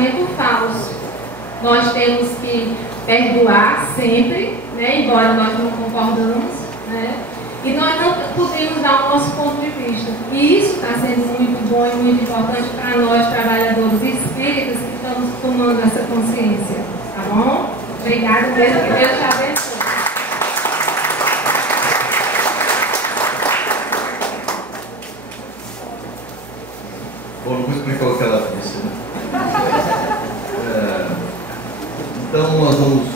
pensamento falso. Nós temos que perdoar sempre, né, embora nós não concordamos, né, e nós não podemos dar o nosso ponto de vista. E isso está sendo muito bom e muito importante para nós, trabalhadores espíritas, que estamos tomando essa consciência. Tá bom? Obrigada mesmo, que Deus te abençoe. Bom, não vou explicar o que ela disse, né? Então nós vamos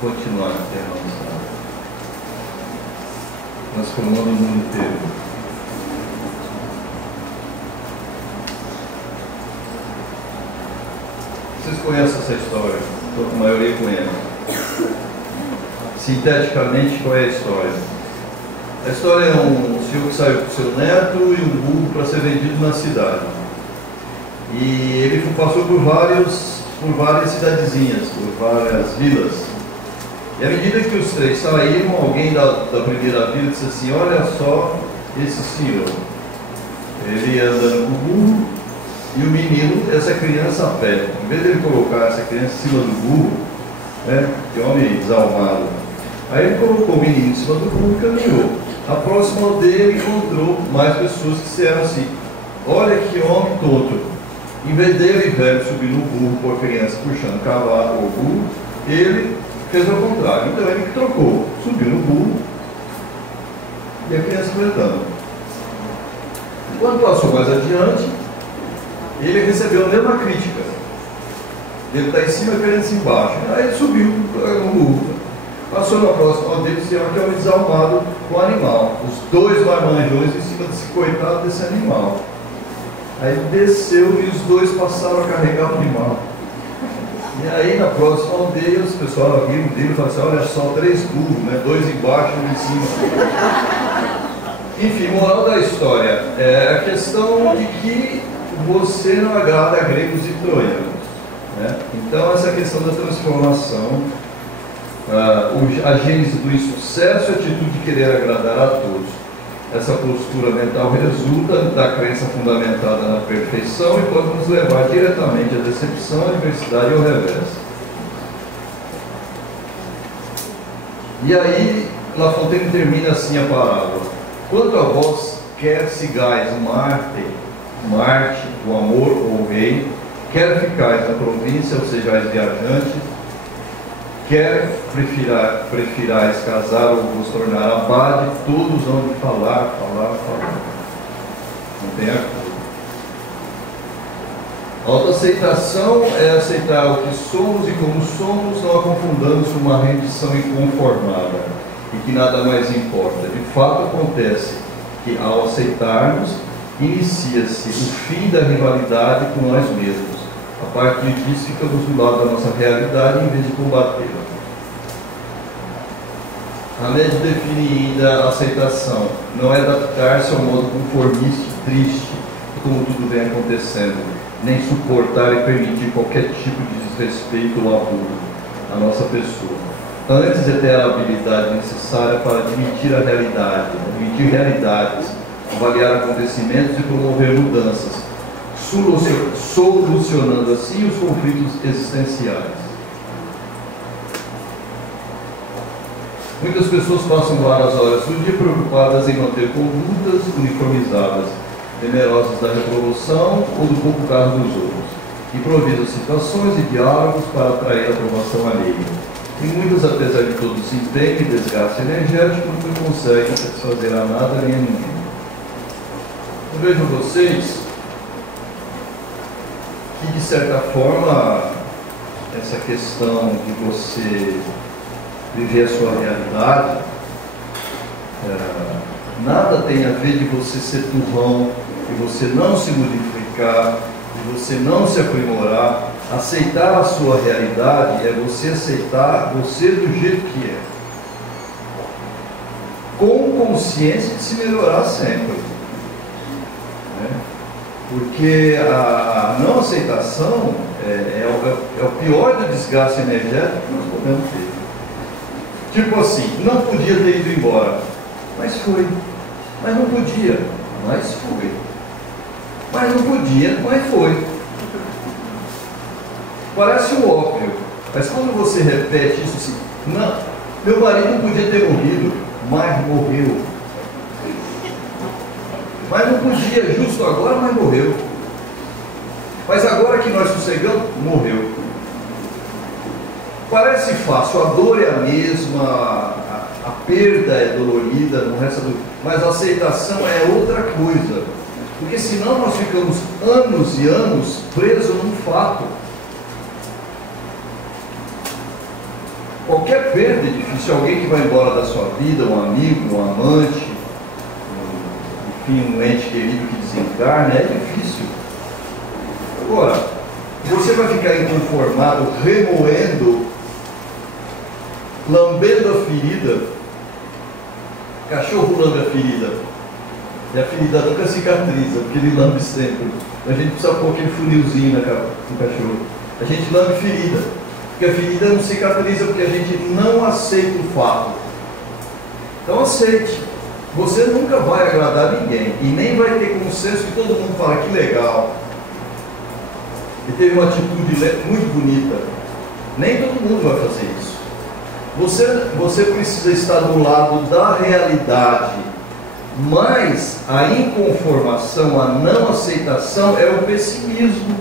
continuar aqui a nossa transformando o mundo inteiro. Vocês conhecem essa história? A maioria conhece. Sinteticamente, qual é a história? A história é um senhor que saiu com seu neto e um burro para ser vendido na cidade. E ele passou por várias cidadezinhas, por várias vilas. E à medida que os três saíram, alguém da primeira vila disse assim: olha só esse senhor. Ele ia andando com o burro e o menino, essa criança a pé. Em vez de ele colocar essa criança em cima do burro, né, que homem desalmado, aí ele colocou o menino em cima do burro e caminhou. A próxima aldeia ele encontrou mais pessoas que disseram assim: olha que homem tonto. Em vez dele, velho, subir no burro com a criança puxando o cavalo ou o burro, ele fez ao contrário. Então ele trocou, subiu no burro e a criança foi andando. Quando passou mais adiante, ele recebeu a mesma crítica. Ele está em cima e a criança embaixo. Aí ele subiu no burro. Passou na próxima aldeia e disse: que é um desalmado com o animal. Os dois marmanjões em cima desse coitado desse animal. Aí desceu e os dois passaram a carregar o animal. E aí na próxima aldeia os pessoal viram dele e falaram assim: olha só, 3 burros, né? 2 embaixo e 1 em cima. Enfim, moral da história é a questão de que você não agrada a gregos e troianos, né? Então essa questão da transformação, a gênese do insucesso, a atitude de querer agradar a todos. Essa postura mental resulta da crença fundamentada na perfeição e pode nos levar diretamente à decepção, à adversidade e ao revés. E aí, La Fontaine termina assim a parábola: quanto a vós, quer sigais Marte, o amor ou o rei, quer ficais na província, ou sejais viajantes, quer prefirais casar ou vos tornar abade, todos vão de falar. Não tem acordo. A autoaceitação é aceitar o que somos e como somos, não a confundamos com uma rendição inconformada e que nada mais importa. De fato, acontece que ao aceitarmos, inicia-se o fim da rivalidade com nós mesmos. A partir disso, ficamos do lado da nossa realidade em vez de combatê-la. Hamed define ainda a aceitação: não é adaptar-se ao modo conformista e triste, como tudo vem acontecendo, nem suportar e permitir qualquer tipo de desrespeito ou abuso à nossa pessoa. Antes é ter a habilidade necessária para admitir a realidade, admitir realidades, avaliar acontecimentos e promover mudanças, solucionando assim os conflitos existenciais. Muitas pessoas passam várias horas do dia preocupadas em manter condutas uniformizadas, temerosas da reprovação ou do pouco caso dos outros, improvisam situações e diálogos para atrair a aprovação alheia. E muitas, apesar de todo o empenho e desgaste energético, não conseguem satisfazer a nada nem a ninguém. Eu vejo vocês que, de certa forma, essa questão de você viver a sua realidade, nada tem a ver de você ser turrão, de você não se modificar, de você não se aprimorar. Aceitar a sua realidade é você aceitar você do jeito que é, com consciência de se melhorar sempre, né? Porque a não aceitação é o pior do desgaste energético que nós podemos ter. Tipo assim, não podia ter ido embora, mas foi. Mas não podia, mas foi. Mas não podia, mas foi. Parece um óbvio, mas quando você repete isso assim, não, meu marido não podia ter morrido, mas morreu. Mas não podia, justo agora, mas morreu. Mas agora que nós sossegamos, morreu. Parece fácil, a dor é a mesma, a perda é dolorida, não resta dúvida, mas a aceitação é outra coisa. Porque senão nós ficamos anos e anos presos num fato. Qualquer perda é difícil, alguém que vai embora da sua vida, um amigo, um amante, enfim, um ente querido que desencarna, é difícil. Agora, você vai ficar inconformado, remoendo, lambendo a ferida. Cachorro lambe a ferida, e a ferida nunca cicatriza, porque ele lambe sempre. A gente precisa pôr aquele funilzinho no cachorro. A gente lambe ferida, porque a ferida não cicatriza, porque a gente não aceita o fato. Então aceite. Você nunca vai agradar ninguém, e nem vai ter consenso que todo mundo fala que legal. E teve uma atitude muito bonita. Nem todo mundo vai fazer isso. Você precisa estar do lado da realidade, mas a inconformação, a não aceitação é o pessimismo.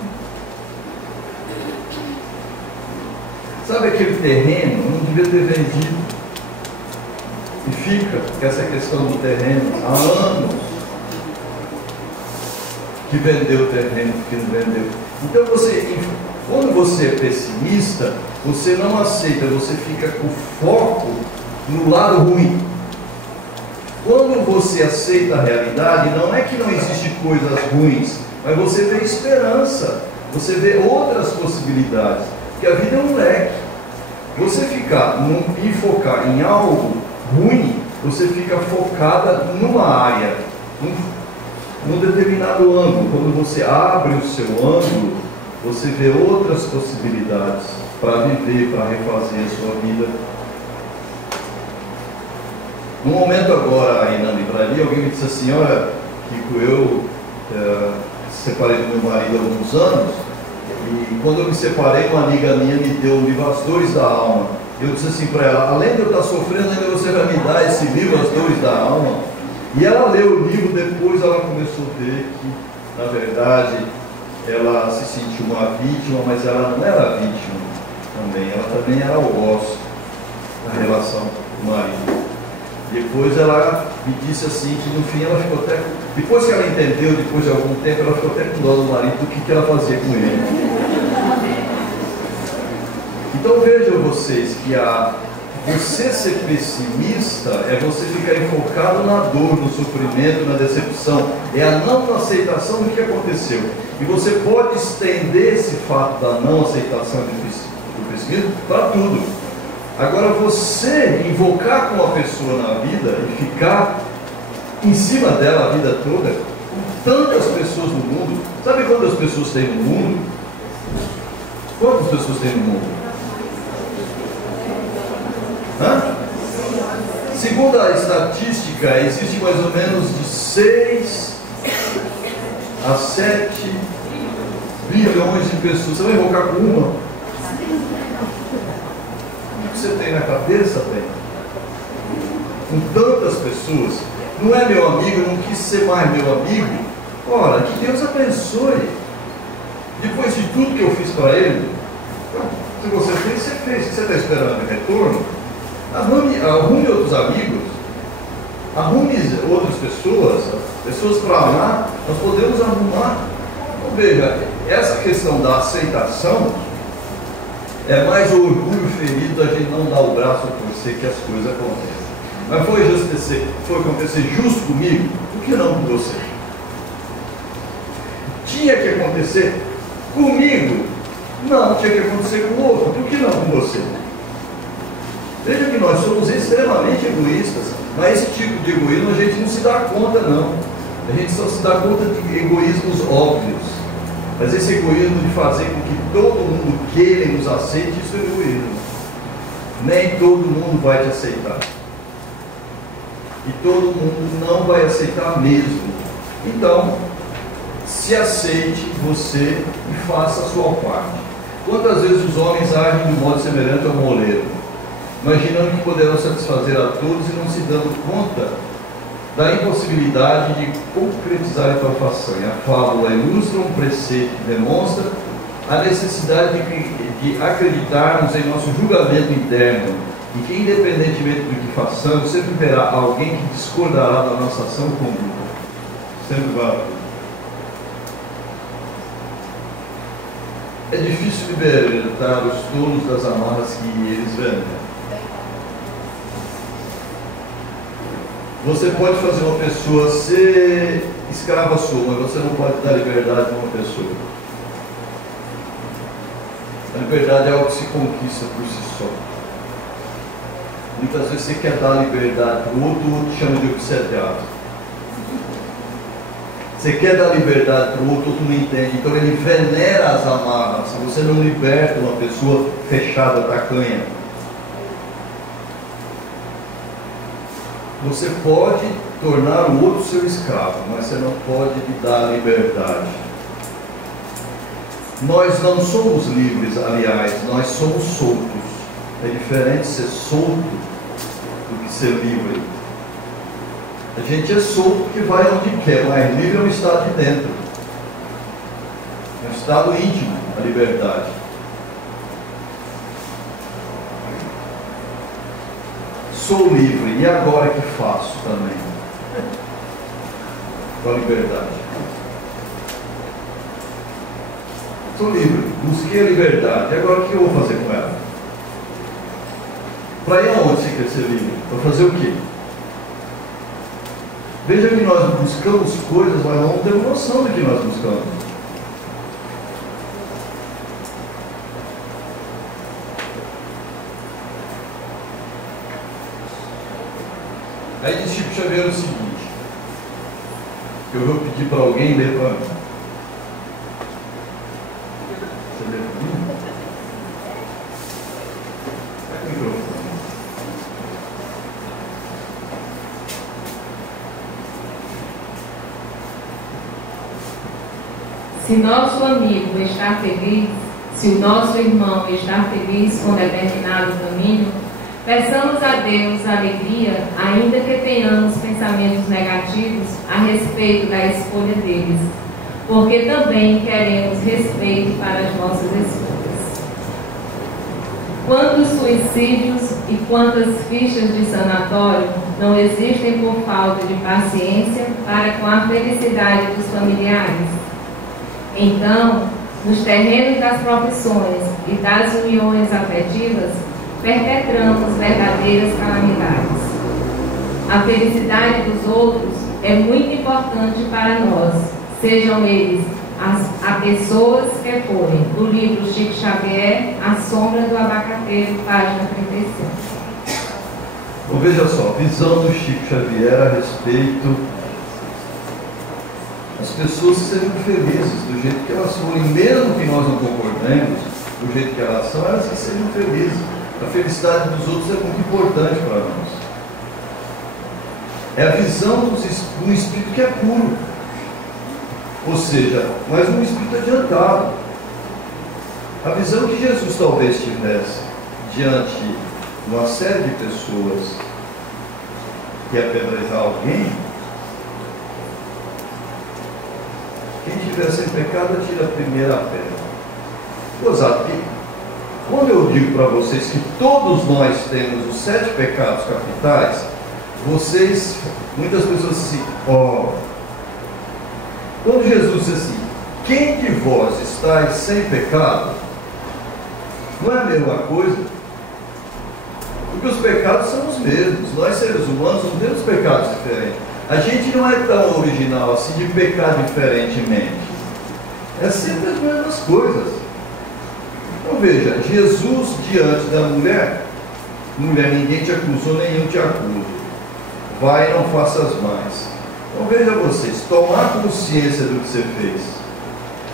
Sabe aquele terreno? Não devia ter vendido. E fica com essa questão do terreno há anos. Que vendeu o terreno, que não vendeu. Então quando você é pessimista, você não aceita, você fica com foco no lado ruim. Quando você aceita a realidade, não é que não existem coisas ruins, mas você vê esperança, você vê outras possibilidades, porque a vida é um leque. Você ficar e focar em algo ruim, você fica focada numa área, num determinado ângulo. Quando você abre o seu ângulo, você vê outras possibilidades para viver, para refazer a sua vida. No momento agora, aí na livraria, alguém me disse assim: olha, Kiko, eu separei do meu marido há alguns anos, e quando eu me separei, uma amiga minha me deu o livro As Dores da Alma. Eu disse assim para ela: além de eu estar sofrendo, ainda você vai me dar esse livro, As Dores da Alma. E ela leu o livro, depois ela começou a ver que, na verdade, ela se sentiu uma vítima, mas ela não era vítima também, ela também era algoz na relação com o marido. Depois ela me disse assim, que no fim ela ficou até, depois que ela entendeu, depois de algum tempo, ela ficou até com dó do marido, do que ela fazia com ele. Então vejam vocês que você ser pessimista é você ficar enfocado na dor, no sofrimento, na decepção, é a não aceitação do que aconteceu. E você pode estender esse fato da não aceitação do pessimismo para tudo. Agora, você invocar com uma pessoa na vida e ficar em cima dela a vida toda, com tantas pessoas no mundo, sabe quantas pessoas tem no mundo? Quantas pessoas tem no mundo? Segundo a estatística, existe mais ou menos de 6 a 7 bilhões de pessoas. Você vai invocar com uma? O que você tem na cabeça, tem? Com tantas pessoas. Não é meu amigo, não quis ser mais meu amigo. Ora, que Deus abençoe. Depois de tudo que eu fiz para ele, se você fez, você fez. O que você está esperando em retorno? Arrume outros amigos, arrume outras pessoas para amar. Nós podemos arrumar. Então, veja, essa questão da aceitação é mais o orgulho ferido da gente não dar o braço a torcer que as coisas acontecem. Mas foi acontecer justo comigo, por que não com você? Tinha que acontecer comigo? Não, tinha que acontecer com o outro, por que não com você? Veja que nós somos extremamente egoístas, mas esse tipo de egoísmo a gente não se dá conta, não. A gente só se dá conta de egoísmos óbvios. Mas esse egoísmo de fazer com que todo mundo queira e nos aceite, isso é egoísmo. Nem todo mundo vai te aceitar. E todo mundo não vai aceitar mesmo. Então, se aceite você e faça a sua parte. Quantas vezes os homens agem de modo semelhante ao moleiro, imaginando que poderão satisfazer a todos e não se dando conta da impossibilidade de concretizar a tal façanha. A fábula ilustra um preceito que demonstra a necessidade de acreditarmos em nosso julgamento interno e que, independentemente do que façamos, sempre haverá alguém que discordará da nossa ação e conduta. Sempre vai haver. É difícil libertar os tolos das amarras que eles vendem. Você pode fazer uma pessoa ser escrava sua, mas você não pode dar liberdade a uma pessoa. A liberdade é algo que se conquista por si só. Muitas vezes você quer dar liberdade para o outro, o outro chama de obsediado. Você quer dar liberdade para o outro, o outro não entende. Então ele venera as amarras. Você não liberta uma pessoa fechada, tacanha. Você pode tornar o outro seu escravo, mas você não pode lhe dar liberdade. Nós não somos livres, aliás, nós somos soltos. É diferente ser solto do que ser livre. A gente é solto porque vai onde quer, mas livre é um estado de dentro. É um estado íntimo, a liberdade. Sou livre, e agora que faço também? Com a liberdade. Sou livre, busquei a liberdade, e agora o que eu vou fazer com ela? Para ir aonde você quer ser livre? Para fazer o quê? Veja que nós buscamos coisas, mas não temos noção do que nós buscamos. Aí diz Chico Xavier o seguinte, que eu vou pedir para alguém ler para mim. Você lê para mim? Pega o microfone. Se nosso amigo está feliz, se o nosso irmão está feliz com determinado caminho, peçamos a Deus alegria, ainda que tenhamos pensamentos negativos a respeito da escolha deles, porque também queremos respeito para as nossas escolhas. Quantos suicídios e quantas fichas de sanatório não existem por falta de paciência para com a felicidade dos familiares? Então, nos terrenos das profissões e das uniões afetivas, perpetramos verdadeiras calamidades. A felicidade dos outros é muito importante para nós, sejam eles as pessoas que forem. Do livro Chico Xavier, A Sombra do Abacateiro, página 35. Então, veja só, visão do Chico Xavier a respeito das pessoas que sejam felizes do jeito que elas forem, mesmo que nós não concordemos do jeito que elas são, elas que sejam felizes. A felicidade dos outros é muito importante para nós. É a visão do espírito que é puro. Ou seja, mas um espírito adiantado. A visão que Jesus talvez tivesse diante de uma série de pessoas que apedrejar alguém, quem estiver sem pecado atira a primeira pedra. Gozado que quando eu digo para vocês que todos nós temos os 7 pecados capitais, muitas pessoas assim, quando Jesus disse assim, quem de vós está sem pecado, não é a mesma coisa, porque os pecados são os mesmos, nós seres humanos não temos pecados diferentes, a gente não é tão original assim de pecar diferentemente, é sempre as mesmas coisas. Então veja, Jesus diante da mulher, ninguém te acusou, nem eu te acuso, vai e não faças mais. Então veja vocês, tomar consciência do que você fez,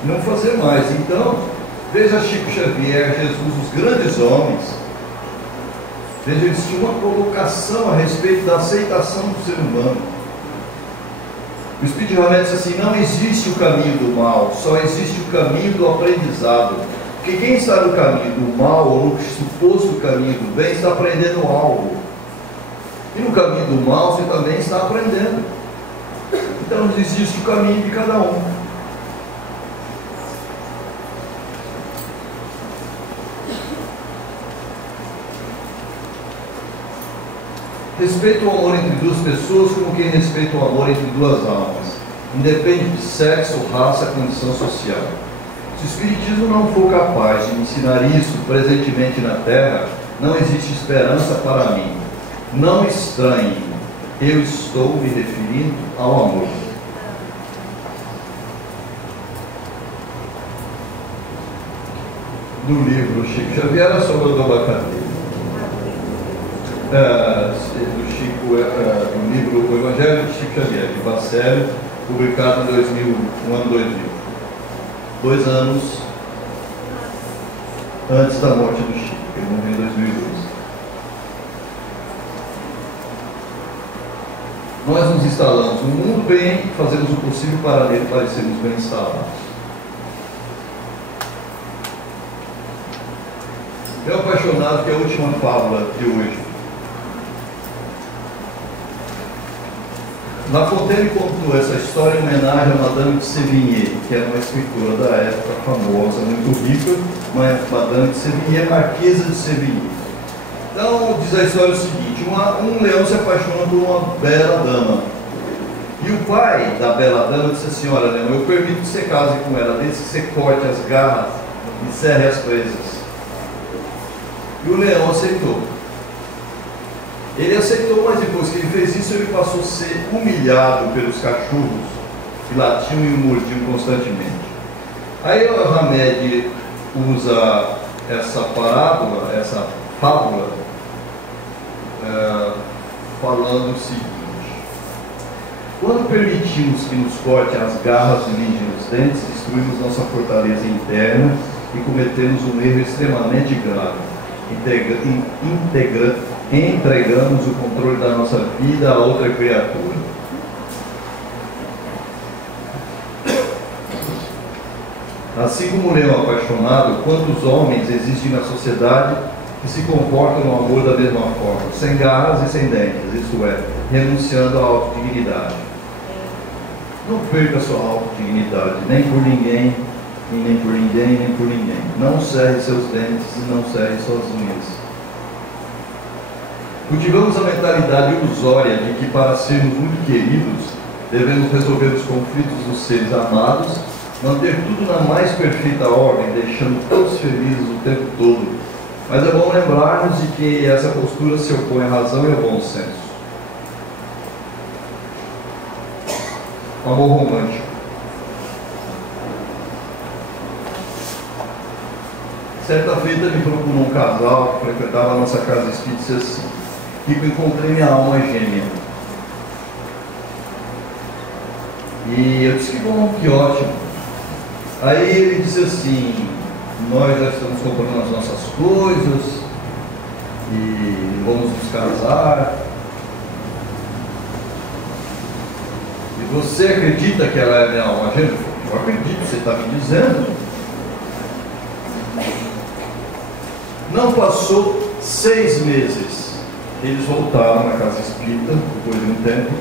não fazer mais. Então, veja Chico Xavier, Jesus, os grandes homens, veja, eles tinham uma colocação a respeito da aceitação do ser humano. O Espírito de Ramé diz assim, não existe o caminho do mal, só existe o caminho do aprendizado. Porque quem está no caminho do mal, ou no suposto caminho do bem, está aprendendo algo. E no caminho do mal, você também está aprendendo. Então existe o caminho de cada um. Respeita o amor entre duas pessoas como quem respeita o amor entre duas almas. Independe de sexo, raça, condição social. Se o Espiritismo não for capaz de me ensinar isso presentemente na Terra, não existe esperança para mim. Não estranhe, eu estou me referindo ao amor. Do livro Chico Xavier, A Sombra do Abacateiro. Do livro O Evangelho de Chico Xavier, de Bacélio, publicado em 2000, no ano 2000. 2 anos antes da morte do Chico, ele morreu em 2002. Nós nos instalamos no mundo bem e fazemos o possível para nele parecermos bem instalados. Eu apaixonado que é a última fábula de hoje. La Fontaine contou essa história em homenagem a Madame de Sévigné, que era uma escritora da época famosa, muito rica, mas Madame de Sévigné, Marquesa de Sévigné. Então, diz a história o seguinte: um leão se apaixona por uma bela dama. E o pai da bela dama disse assim: olha, leão, eu permito que você case com ela, desde que você corte as garras e cerre as presas. E o leão aceitou. Ele aceitou, mas depois que ele fez isso, ele passou a ser humilhado pelos cachorros que latiam e o mordiam constantemente. Aí o Hamed usa essa parábola, essa fábula, falando o seguinte: quando permitimos que nos cortem as garras e lingem os dentes, destruímos nossa fortaleza interna e cometemos um erro extremamente grave. Entregamos o controle da nossa vida a outra criatura. Assim como o leão apaixonado, quantos homens existem na sociedade que se comportam no amor da mesma forma, sem garras e sem dentes, isso é, renunciando à autodignidade. Não perca a sua autodignidade, nem por ninguém, nem por ninguém, nem por ninguém. Não cerre seus dentes e não cerre suas unhas. Cultivamos a mentalidade ilusória de que para sermos muito queridos, devemos resolver os conflitos dos seres amados, manter tudo na mais perfeita ordem, deixando todos felizes o tempo todo. Mas é bom lembrarmos de que essa postura se opõe à razão e ao bom senso. Amor romântico. Certa feita me procurou um casal que frequentava a nossa casa espírita e disse assim: Rico, encontrei minha alma gêmea. E eu disse: que bom, que ótimo. Aí ele disse assim: nós já estamos comprando as nossas coisas e vamos nos casar. E você acredita que ela é minha alma gêmea? Eu acredito, você está me dizendo. Não passou 6 meses. Eles voltaram na casa espírita, depois de um tempo,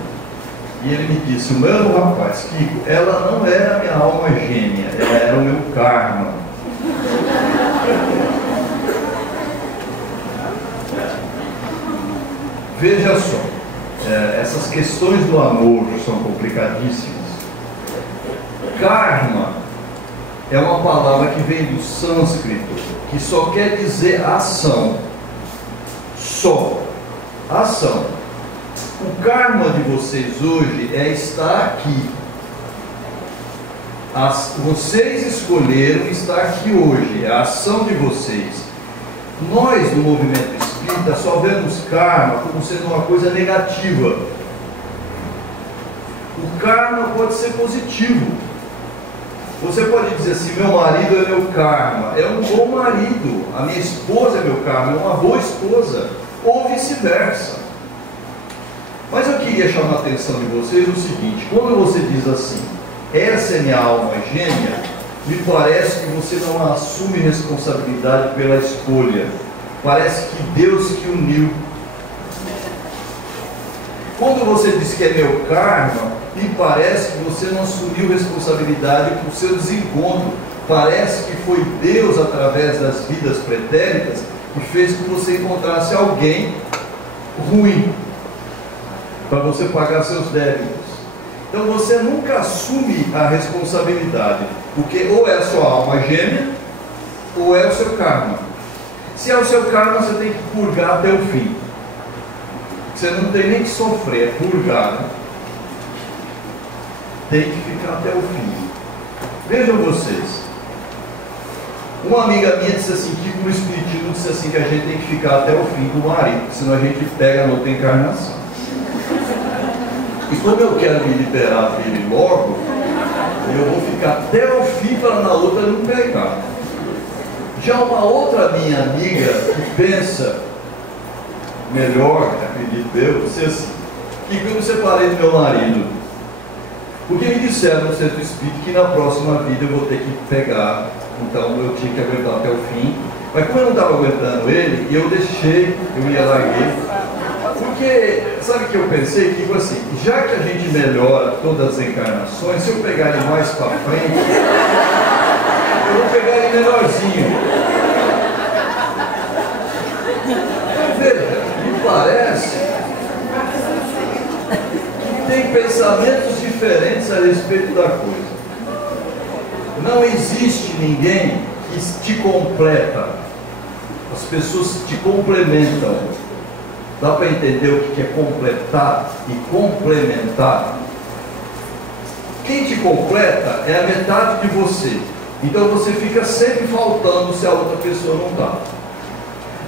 e ele me disse: o meu rapaz, Kiko, ela não era a minha alma gêmea, ela era o meu karma. Veja só, essas questões do amor são complicadíssimas. Karma é uma palavra que vem do sânscrito, que só quer dizer ação. Só. Ação. O karma de vocês hoje é estar aqui. Vocês escolheram estar aqui hoje, é a ação de vocês. Nós, no movimento espírita, só vemos karma como sendo uma coisa negativa. O karma pode ser positivo. Você pode dizer assim: meu marido é meu karma, é um bom marido, a minha esposa é meu karma, é uma boa esposa, ou vice-versa. Mas eu queria chamar a atenção de vocês o seguinte: quando você diz assim, essa é minha alma gêmea, Me parece que você não assume responsabilidade pela escolha. Parece que Deus que uniu. Quando você diz que é meu karma, me parece que você não assumiu responsabilidade por seu desencontro. Parece que foi Deus, através das vidas pretéritas, que fez que você encontrasse alguém ruim para você pagar seus débitos. Então você nunca assume a responsabilidade, porque ou é a sua alma gêmea, ou é o seu karma. Se é o seu karma, você tem que purgar até o fim. Você não tem nem que sofrer, é purgar, né? Tem que ficar até o fim. Vejam vocês, uma amiga minha disse assim, que no Espiritismo disse assim, que a gente tem que ficar até o fim do marido, senão a gente pega a outra encarnação. E como eu quero me liberar dele logo, eu vou ficar até o fim para na outra não pegar. Já uma outra minha amiga que pensa melhor, acredito eu, disse assim, que eu me separei do meu marido, porque me disseram no centro espírita que na próxima vida eu vou ter que pegar, então eu tinha que aguentar até o fim, mas como eu não estava aguentando ele, eu deixei, eu ia larguei, porque sabe o que eu pensei? Que assim, já que a gente melhora todas as encarnações, se eu pegar ele mais para frente, eu vou pegar ele melhorzinho. Veja, me parece que tem pensamentos diferentes a respeito da coisa. Não existe ninguém que te completa. As pessoas te complementam. Dá para entender o que é completar e complementar? Quem te completa é a metade de você. Então você fica sempre faltando se a outra pessoa não está.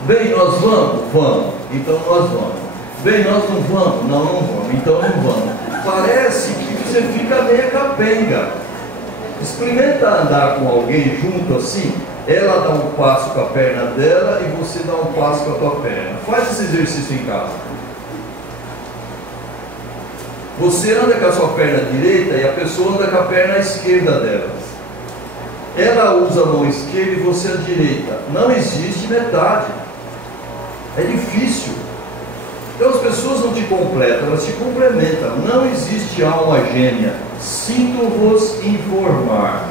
Bem, nós vamos? Vamos. Então nós vamos. Bem, nós não vamos? Não, não vamos. Então não vamos. Parece que você fica meio capenga. Experimenta andar com alguém junto assim. Ela dá um passo com a perna dela e você dá um passo com a tua perna. Faz esse exercício em casa. Você anda com a sua perna direita e a pessoa anda com a perna esquerda dela. Ela usa a mão esquerda e você a direita. Não existe metade. É difícil. Então as pessoas não te completam, elas te complementam. Não existe alma gêmea. Sinto-vos informar.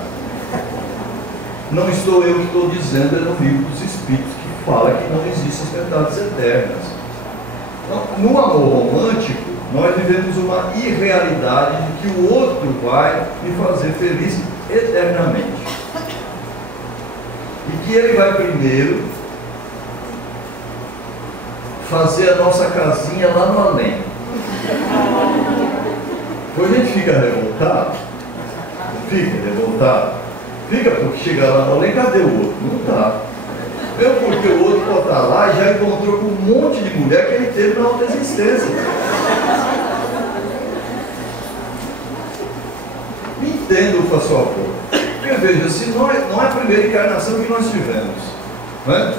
Não estou eu que estou dizendo, é no livro dos Espíritos que fala que não existem as metades eternas. Então, no amor romântico, nós vivemos uma irrealidade de que o outro vai me fazer feliz eternamente. E que ele vai primeiro fazer a nossa casinha lá no além. Quando a gente fica revoltado, fica porque chega lá no além, cadê o outro? Não está. Mesmo porque o outro pode estar lá e já encontrou com um monte de mulher que ele teve na outra existência. Me entenda, por favor. Porque veja, se não é a primeira encarnação que nós tivemos, não é?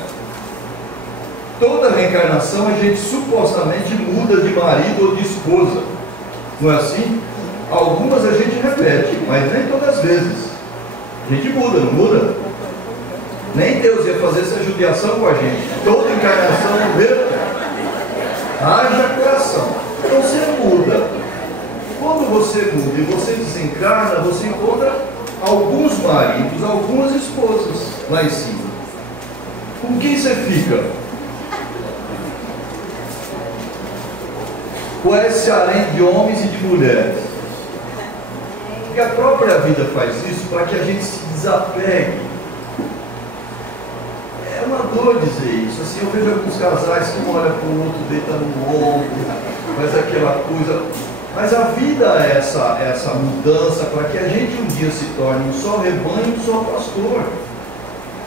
Toda reencarnação a gente supostamente muda de marido ou de esposa, não é assim? Algumas a gente repete, mas nem todas as vezes. A gente muda, não muda? Nem Deus ia fazer essa judiação com a gente. Toda encarnação é mesmo. Haja coração. Então você muda. Quando você muda e você desencarna, você encontra alguns maridos, algumas esposas lá em cima. Com quem você fica? Com esse além de homens e de mulheres. Porque a própria vida faz isso para que a gente se desapegue. É uma dor dizer isso. Assim, eu vejo alguns casais que um olha para o outro, deita no ombro, faz aquela coisa. Mas a vida é essa mudança para que a gente um dia se torne um só rebanho, um só pastor.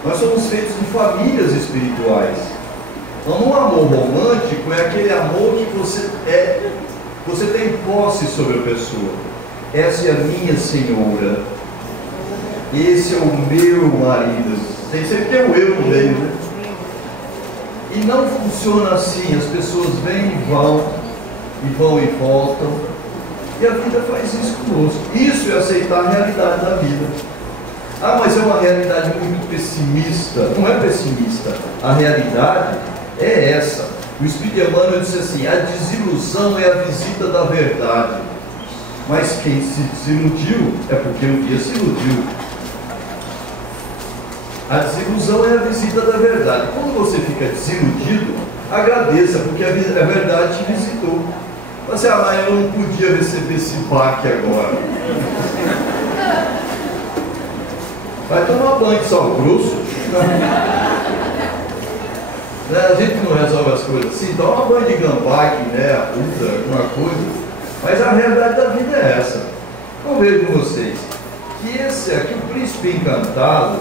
Nós somos feitos de famílias espirituais. Então, um amor romântico é aquele amor que você tem posse sobre a pessoa. Essa é a minha senhora. Esse é o meu marido. Tem sempre que ter o eu no meio, né? E não funciona assim. As pessoas vêm e vão e voltam. E a vida faz isso conosco. Isso é aceitar a realidade da vida. Ah, mas é uma realidade muito pessimista. Não é pessimista. A realidade é essa. O Espírito Emmanuel disse assim: a desilusão é a visita da verdade. Mas quem se desiludiu é porque um dia se iludiu. A desilusão é a visita da verdade. Quando você fica desiludido, agradeça, porque a verdade te visitou. Você, mas eu não podia receber esse baque agora. Vai tomar banho de sal grosso. A gente não resolve as coisas assim. Toma banho de gambaque, né? Ultra, alguma coisa. Mas a realidade da vida é essa. Então vejo com vocês que esse aqui, o príncipe encantado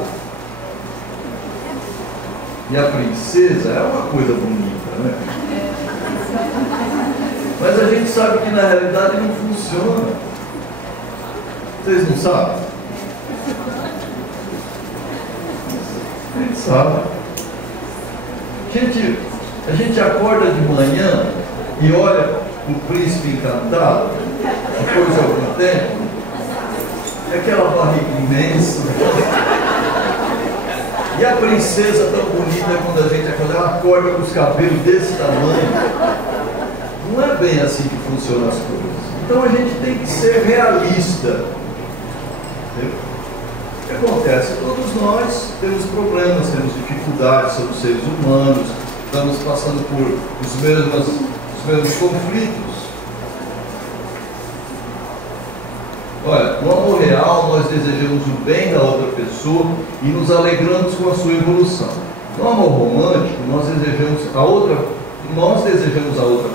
e a princesa, é uma coisa bonita, né? Mas a gente sabe que na realidade não funciona. Vocês não sabem? A gente sabe. A gente acorda de manhã e olha o príncipe encantado, depois de algum tempo, aquela barriga imensa. E a princesa tão bonita, quando a gente acorda, ela acorda com os cabelos desse tamanho. Não é bem assim que funcionam as coisas. Então a gente tem que ser realista. O que acontece? Todos nós temos problemas, temos dificuldades, somos seres humanos, estamos passando por os mesmos conflitos. Olha, no amor real nós desejamos o bem da outra pessoa e nos alegramos com a sua evolução. No amor romântico nós desejamos a outra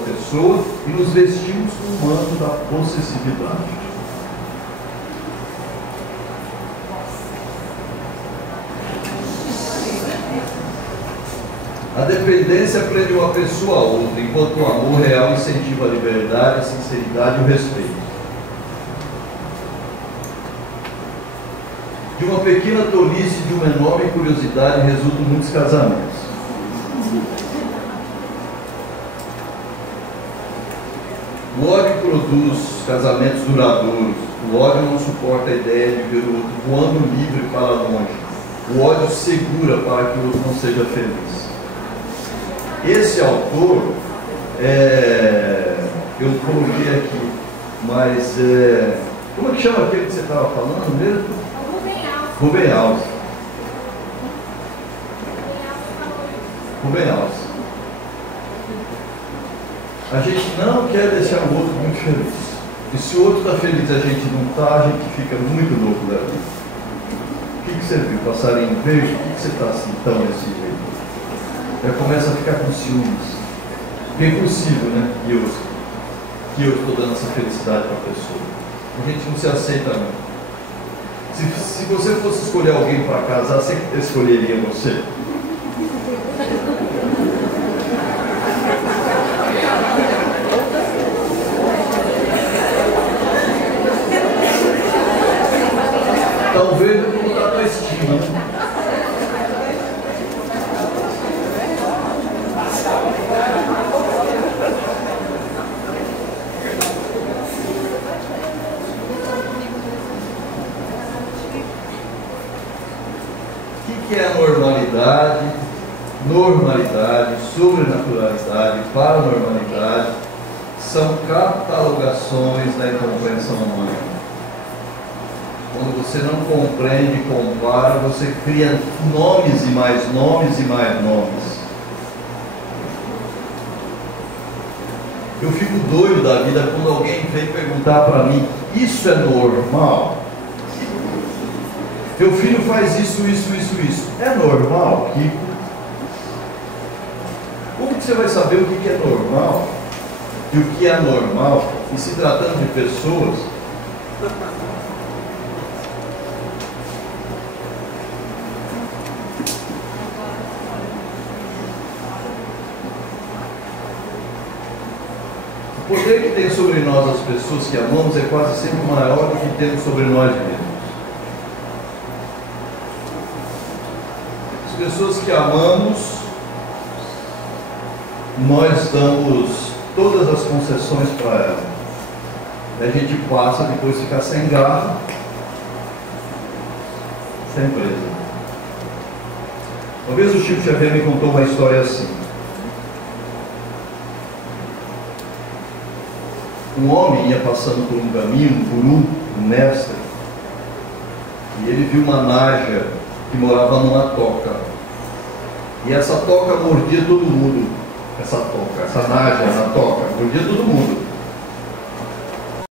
pessoa e nos vestimos com o manto da possessividade. A dependência prende uma pessoa a outra, enquanto o amor real incentiva a liberdade, a sinceridade e o respeito. De uma pequena tolice e de uma enorme curiosidade resultam muitos casamentos. O ódio produz casamentos duradouros. O ódio não suporta a ideia de ver o outro voando livre para longe. O ódio segura para que o outro não seja feliz. Esse autor, eu coloquei aqui, mas como é que chama aquele que você estava falando mesmo? Rubem Alves. Rubem Alves. A gente não quer deixar o outro muito feliz. E se o outro está feliz e a gente não está, a gente fica muito louco da vida. O que você viu? Passarinho verde? Por que você está assim tão desse jeito? Já começa a ficar com ciúmes. É impossível, né? Que eu estou dando essa felicidade para a pessoa. A gente não se aceita não. Se você fosse escolher alguém para casar, você escolheria você? Talvez eu vou mudar a estima. O que é a normalidade, sobrenaturalidade, paranormalidade? São catalogações da incompreensão humana. Quando você não compreende e compara, você cria nomes e mais nomes e mais nomes. Eu fico doido da vida quando alguém vem perguntar para mim: isso é normal? Meu filho faz isso. É normal, Kiko? Como que você vai saber o que é normal e o que é anormal? E se tratando de pessoas, o poder que tem sobre nós as pessoas que amamos é quase sempre maior do que temos sobre nós mesmos. As pessoas que amamos, nós damos todas as concessões para ela. A gente passa, depois fica sem garra, essa empresa. Uma vez o Chico Xavier me contou uma história assim. Um homem ia passando por um caminho, um guru, um mestre, e ele viu uma naja que morava numa toca. E essa toca mordia todo mundo. Essa naja na toca, mordia todo mundo.